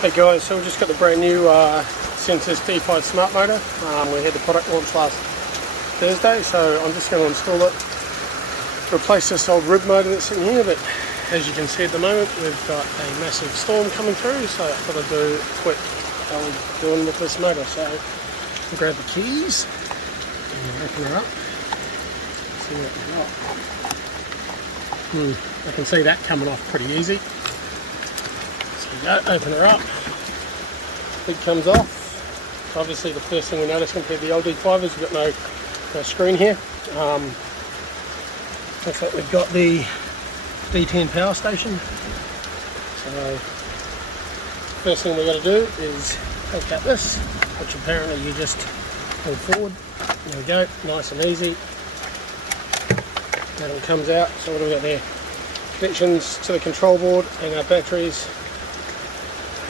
Hey guys, so we just got the brand new Centsys D5 smart motor. We had the product launch last Thursday, so I'm just going to install it, replace this old rib motor that's sitting here, but as you can see at the moment we've got a massive storm coming through, so I thought I'd do quick how we're doing with this motor. So I'll grab the keys and open her up, see what we've got. I can see that coming off pretty easy. Go, open her up, lid comes off. So obviously the first thing we notice compared to the old D5 is we've got no screen here. Looks like we've got the D10 power station. So first thing we've got to do is take out this, which apparently you just pull forward. There we go, nice and easy. That all comes out. So what do we got there? Connections to the control board and our batteries,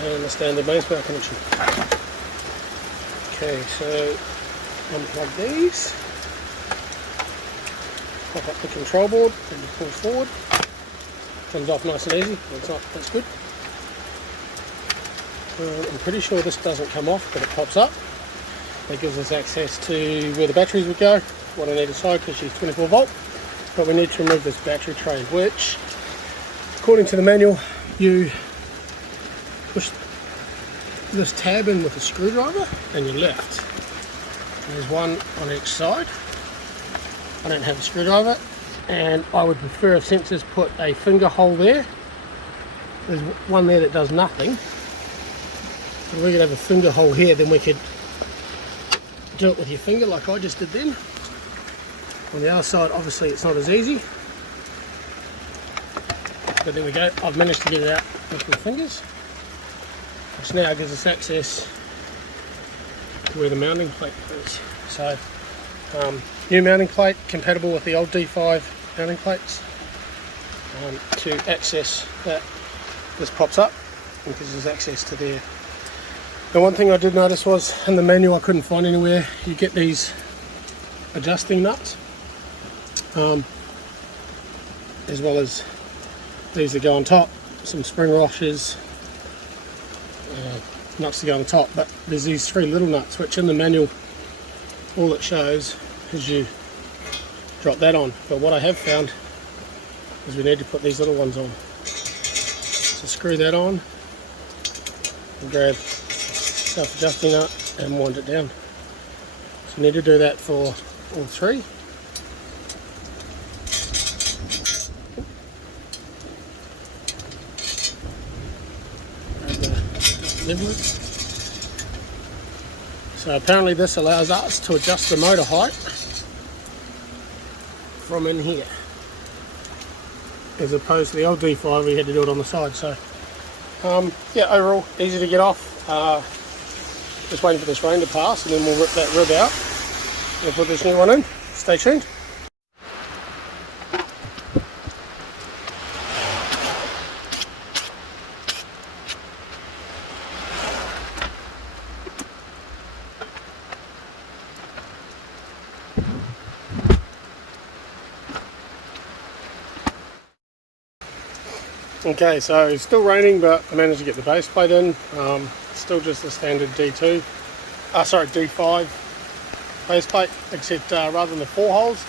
and the standard mains power connection. Okay, so unplug these, pop up the control board and pull forward. Comes off nice and easy. That's good. I'm pretty sure this doesn't come off, but it pops up. That gives us access to where the batteries would go. What I need aside, because she's 24 volt, but we need to remove this battery tray, which according to the manual you push this tab in with a screwdriver and you're left. There's one on each side. I don't have a screwdriver, and I would prefer if Centsys put a finger hole there. There's one there that does nothing. If we could have a finger hole here, then we could do it with your finger like I just did then. On the other side, obviously it's not as easy, but there we go. I've managed to get it out with my fingers, which now gives us access to where the mounting plate is. So new mounting plate compatible with the old D5 mounting plates. To access that, this pops up and gives us access to there. The one thing I did notice was in the manual I couldn't find anywhere you get these adjusting nuts, as well as these that go on top, some spring washers, nuts to go on top, but there's these three little nuts which in the manual all it shows is you drop that on, but what I have found is we need to put these little ones on. So screw that on and grab self-adjusting nut and wind it down. So you need to do that for all three. So apparently this allows us to adjust the motor height from in here, as opposed to the old D5 where you had to do it on the side. So yeah, overall easy to get off. Just waiting for this rain to pass and then we'll rip that rib out and put this new one in. Stay tuned. Okay, so it's still raining, but I managed to get the base plate in. Still just the standard D5 base plate, except rather than the 4 holes,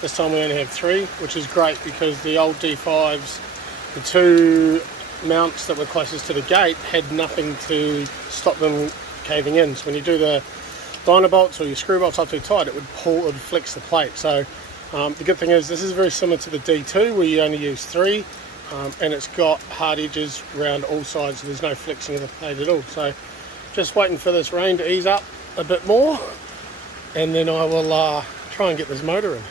this time we only have 3, which is great because the old D5s, the 2 mounts that were closest to the gate had nothing to stop them caving in. So when you do the dyno bolts or your screw bolts up too tight, it would flex the plate. So the good thing is this is very similar to the D2 where you only use 3. And it's got hard edges around all sides, so there's no flexing of the plate at all. So just waiting for this rain to ease up a bit more, and then I will try and get this motor in.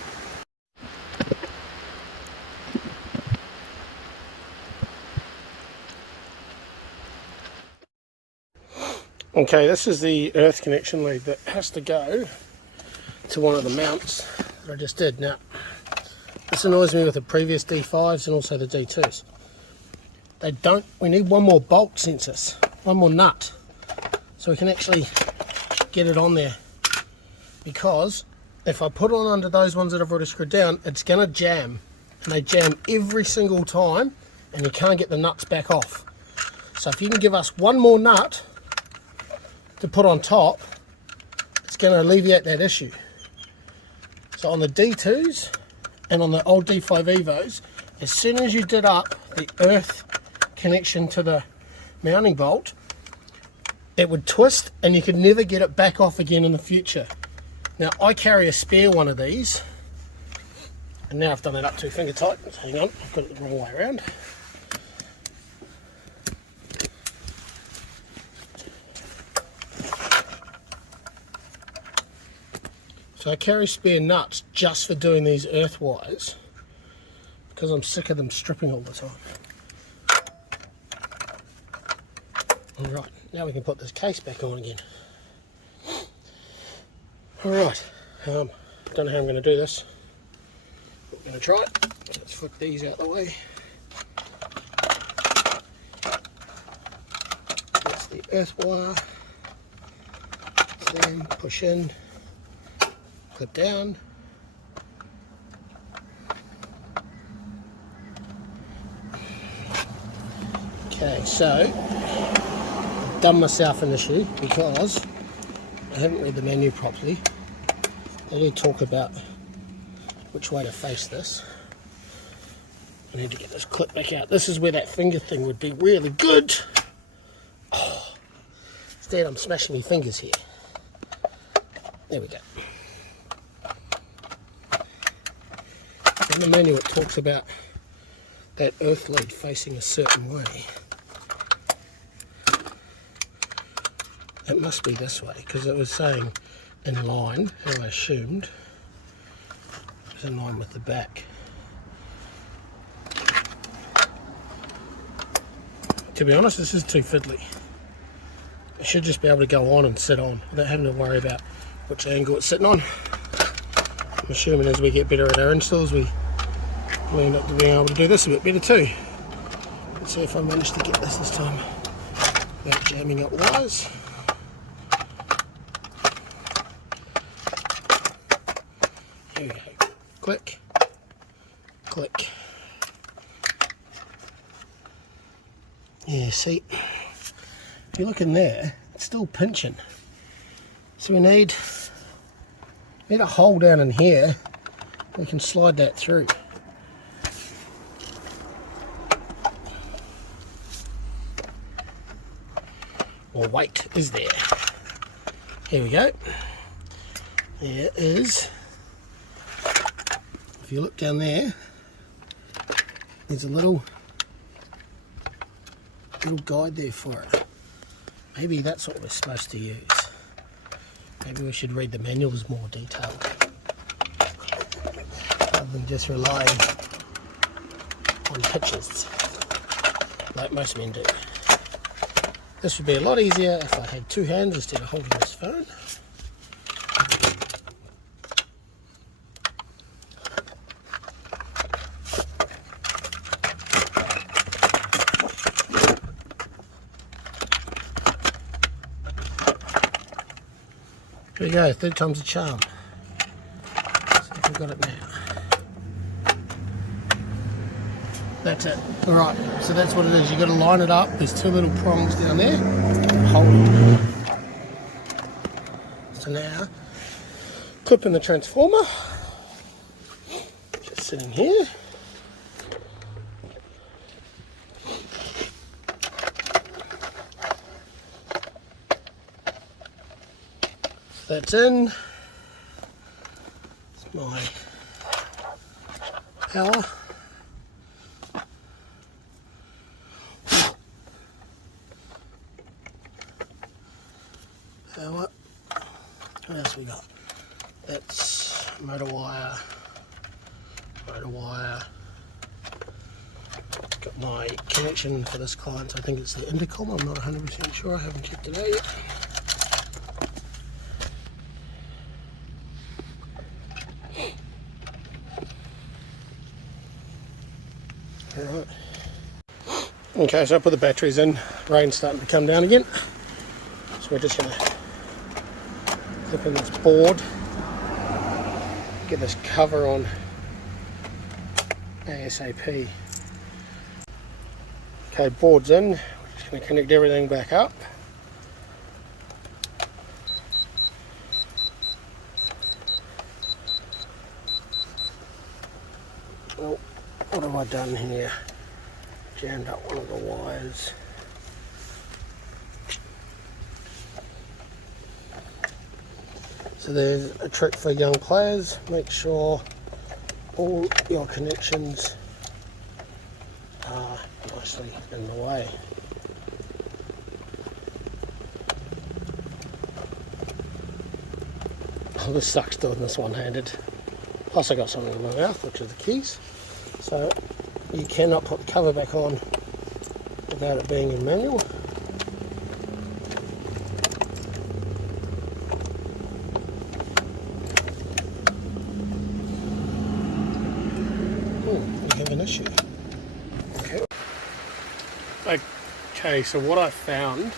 Okay, this is the earth connection lead that has to go to one of the mounts that I just did. Now this annoys me with the previous D5s and also the D2s. We need one more bolt, Centsys, one more nut, so we can actually get it on there. Because if I put it on under those ones that I've already screwed down, it's gonna jam, and they jam every single time, and you can't get the nuts back off. So if you can give us one more nut to put on top, it's going to alleviate that issue. So on the D2s and on the old D5 Evos, as soon as you did up the earth connection to the mounting bolt, it would twist and you could never get it back off again in the future. Now I carry a spare one of these, and now I've done it up to finger tight. Hang on, I've got it the wrong way around. So I carry spare nuts just for doing these earth wires, because I'm sick of them stripping all the time. Alright, now we can put this case back on again. Alright, don't know how I'm going to do this, but we're going to try it. Let's flick these out the way. That's the earth wire. Then push in, clip down. Okay, so I've done myself an issue because I haven't read the menu properly. They do talk about which way to face this. I need to get this clip back out. This is where that finger thing would be really good. Oh, instead I'm smashing my fingers here. There we go. In the manual it talks about that earth lead facing a certain way. It must be this way, because it was saying in line, how I assumed it was in line with the back. To be honest, this is too fiddly. It should just be able to go on and sit on without having to worry about which angle it's sitting on. I'm assuming as we get better at our installs, we end up being able to do this a bit better too. Let's see if I manage to get this time without jamming up wires. Here we go. Click, click. Yeah, see, if you look in there, it's still pinching. So we need a hole down in here. We can slide that through. Or weight is there. Here we go. There is. If you look down there, there's a little guide there for it. Maybe that's what we're supposed to use. Maybe we should read the manuals more detailed, rather than just relying on pictures like most men do. This would be a lot easier if I had two hands instead of holding this phone. There we go, third time's a charm. See if we've got it now. That's it. Alright, so that's what it is. You've got to line it up. There's two little prongs down there. Hold it. So now, clip in the transformer. Just sitting here. That's in. It's my power. Power. What else we got? That's motor wire. Motor wire. Got my connection for this client. So I think it's the intercom. I'm not 100% sure. I haven't checked it out yet. Alright. Okay, so I put the batteries in. Rain's starting to come down again. So we're just going to clip in this board. Get this cover on ASAP. Okay, board's in. We're just going going to connect everything back up. Oh, what have I done here? Jammed up one of the wires. So there's a trick for young players. Make sure all your connections are nicely in the way. Oh, this sucks doing this one-handed. Plus I got something in my mouth, which are the keys. So you cannot put the cover back on without it being in manual. We have an issue. Okay, so what I found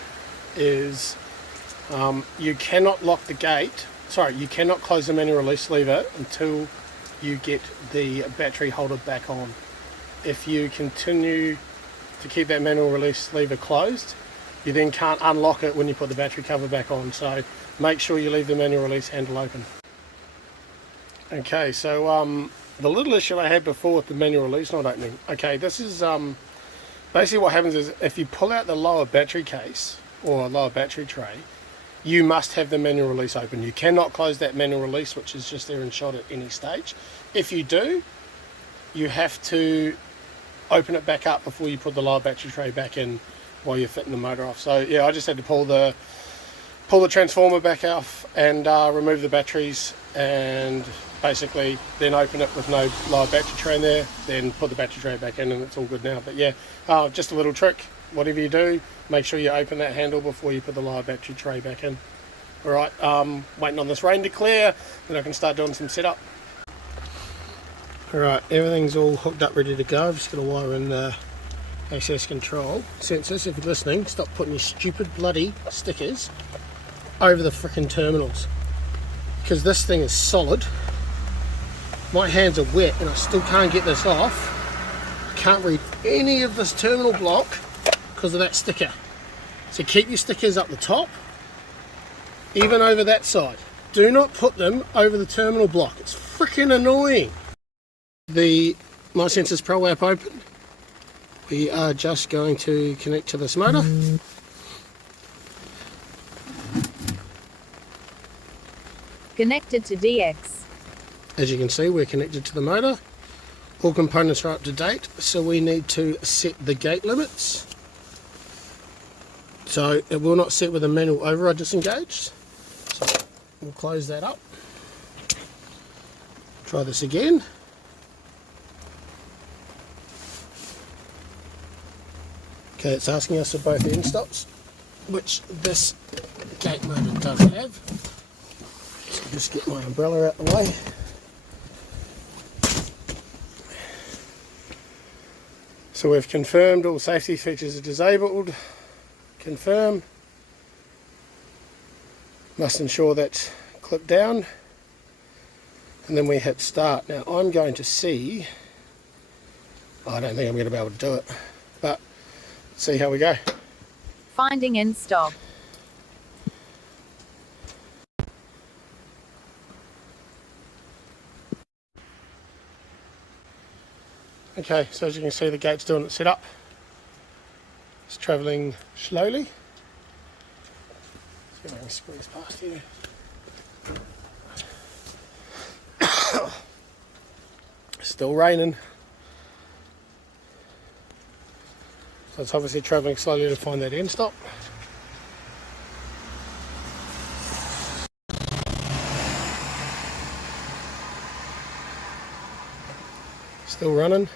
is you cannot lock the gate. Sorry, you cannot close the manual release lever until you get the battery holder back on. If you continue to keep that manual release lever closed, you then can't unlock it when you put the battery cover back on. So make sure you leave the manual release handle open. Okay, so the little issue I had before with the manual release not opening. Okay, this is basically what happens is if you pull out the lower battery case or lower battery tray, you must have the manual release open. You cannot close that manual release, which is just there and shot at any stage. If you do, you have to open it back up before you put the lower battery tray back in while you're fitting the motor off. So yeah, I just had to pull the transformer back off and remove the batteries, and basically then open it with no lower battery tray in there, then put the battery tray back in, and it's all good now. But yeah, just a little trick. Whatever you do, make sure you open that handle before you put the lower battery tray back in. Alright, waiting on this rain to clear, then I can start doing some setup. Alright, everything's all hooked up, ready to go. I've just got to wire in the access control. Centsys, if you're listening, stop putting your stupid bloody stickers over the frickin' terminals. Because this thing is solid. My hands are wet and I still can't get this off. I can't read any of this terminal block because of that sticker. So keep your stickers up the top, even over that side. Do not put them over the terminal block. It's freaking annoying. The My Centsys Pro app open. We are just going to connect to this motor. Connected to DX. As you can see, we're connected to the motor. All components are up to date, so we need to set the gate limits. So it will not set with a manual override disengaged. So we'll close that up. Try this again. Okay, it's asking us for both end stops, which this gate motor does have. So just get my umbrella out the way. So we've confirmed all safety features are disabled. Confirm. Must ensure that's clipped down. And then we hit start. Now I'm going to see, I don't think I'm going to be able to do it, but see how we go. Finding end stop. Okay, so as you can see, the gate's doing its setup. It's travelling slowly. Let's see if I can squeeze past here. Still raining. So it's obviously travelling slowly to find that end stop. Still running.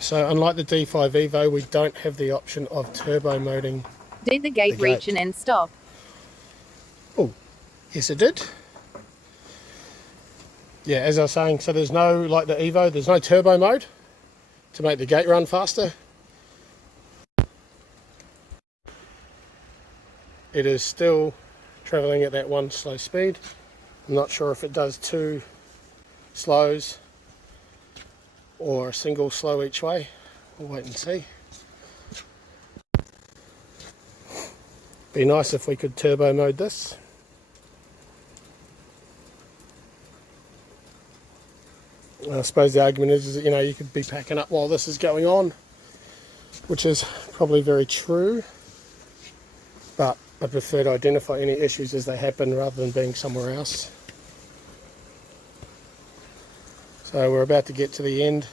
So unlike the D5 Evo, we don't have the option of turbo moding. Did the gate reach an end stop? Oh, yes it did. Yeah, as I was saying, so there's no, like the Evo, there's no turbo mode to make the gate run faster. It is still travelling at that one slow speed. I'm not sure if it does two slows or a single slow each way. We'll wait and see. Be nice if we could turbo mode this. I suppose the argument is that, you know, you could be packing up while this is going on, which is probably very true, but I prefer to identify any issues as they happen rather than being somewhere else. So we're about to get to the end.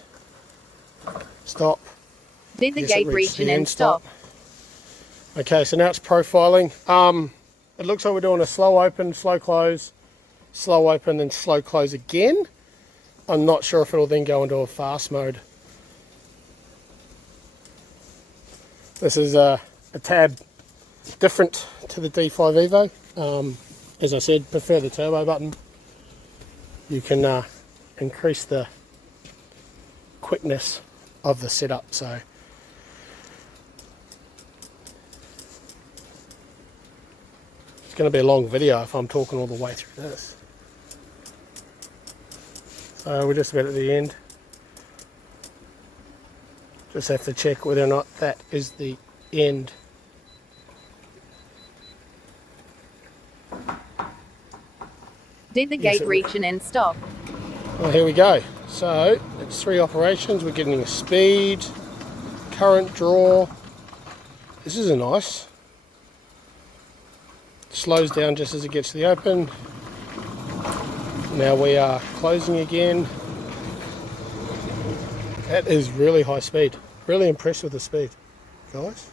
Stop. Then the Yes, it gate reached region the and end stop. Okay, so now it's profiling. It looks like we're doing a slow open, slow close, slow open, then slow close again. I'm not sure if it'll then go into a fast mode. This is a tad different to the D5 Evo. As I said, prefer the turbo button. You can increase the quickness of the setup. So it's going to be a long video if I'm talking all the way through this. So we're just about at the end. Just have to check whether or not that is the end. Then the Yes, gate region and stop. Well, here we go. So it's 3 operations. We're getting a speed, current draw. This is nice. Slows down just as it gets to the open. Now we are closing again. That is really high speed. Really impressed with the speed, guys.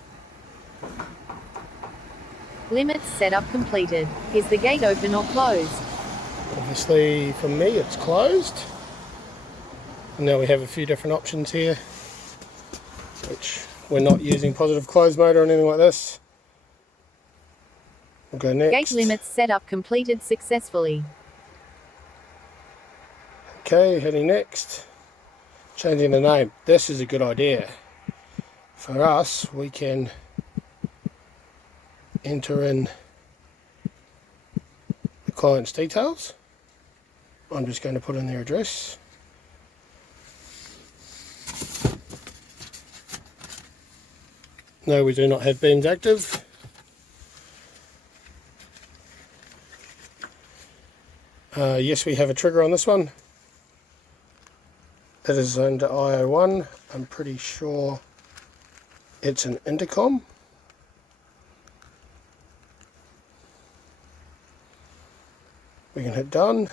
Limits setup completed. Is the gate open or closed? Obviously for me it's closed. And now we have a few different options here, which we're not using positive close mode or anything like this. We'll go next. Gate limits setup completed successfully. Okay, heading next. Changing the name. This is a good idea. For us, we can enter in the client's details. I'm just going to put in their address. No, we do not have beams active. Yes, we have a trigger on this one. It is under IO1. I'm pretty sure it's an intercom. We can hit done.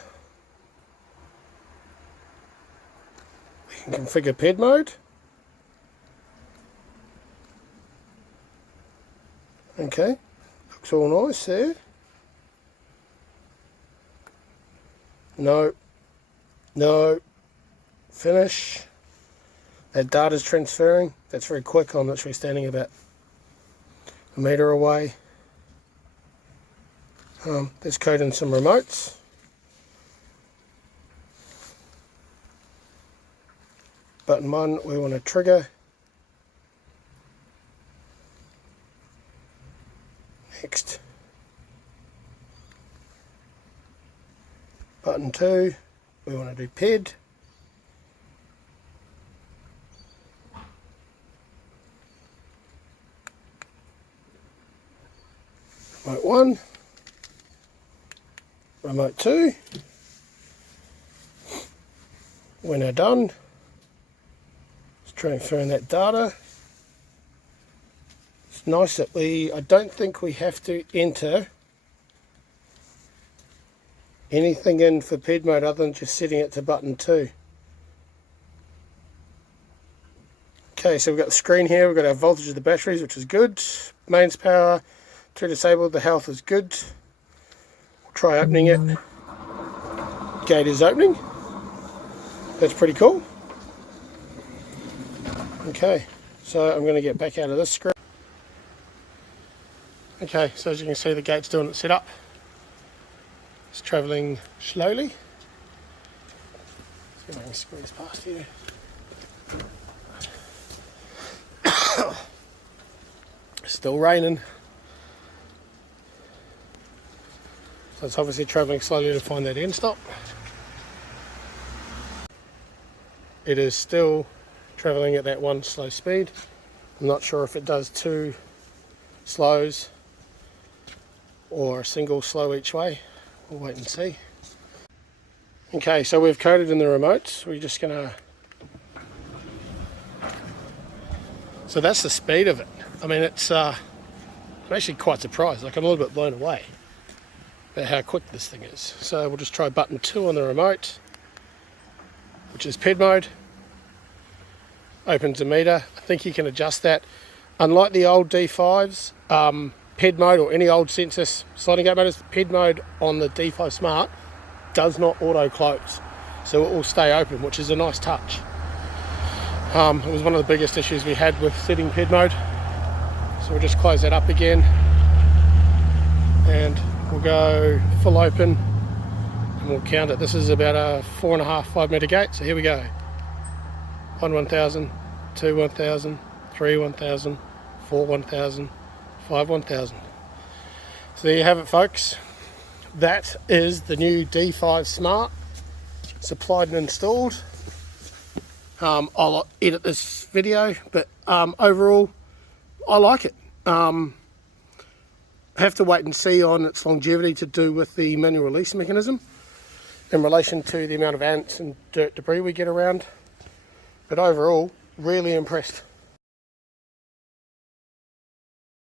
We can configure PED mode. Okay, looks all nice there. No, no, finish. That data's transferring. That's very quick. I'm literally standing about a metre away. There's code in some remotes. Button 1, we want to trigger. Next. Button 2, we want to do PED. Remote 1. Remote 2. We're now done. It's transferring that data. It's nice that I don't think we have to enter anything in for PED mode other than just setting it to button 2. Okay, so we've got the screen here, we've got our voltage of the batteries, which is good. Mains power, 2 disabled, the health is good. We'll try opening it. Gate is opening. That's pretty cool. Okay, so I'm going to get back out of this screen. Okay, so as you can see, the gate's doing its setup. It's travelling slowly. Let's see if I can squeeze past here. Still raining. So it's obviously travelling slowly to find that end stop. it is still travelling at that one slow speed. I'm not sure if it does 2 slows or a single slow each way. We'll wait and see. Okay, so we've coded in the remotes. We're just gonna... So that's the speed of it. I mean, it's I'm actually quite surprised. Like, I'm a little bit blown away at how quick this thing is. So we'll just try button 2 on the remote, which is PED mode. Opens a meter. I think you can adjust that. Unlike the old D5s, PED mode or any old Centsys sliding gate motors, PED mode on the D5 Smart does not auto close, so it will stay open, which is a nice touch. It was one of the biggest issues we had with setting PED mode, so we'll just close that up again and we'll go full open and we'll count it. This is about a 4.5-5 meter gate, so here we go. 1 1000, 2 1000, 3 1000, 4 1000, 5 1000. So there you have it, folks. That is the new D5 Smart, supplied and installed. I'll edit this video, but overall I like it. I have to wait and see on its longevity to do with the manual release mechanism in relation to the amount of ants and dirt debris we get around. But overall, really impressed.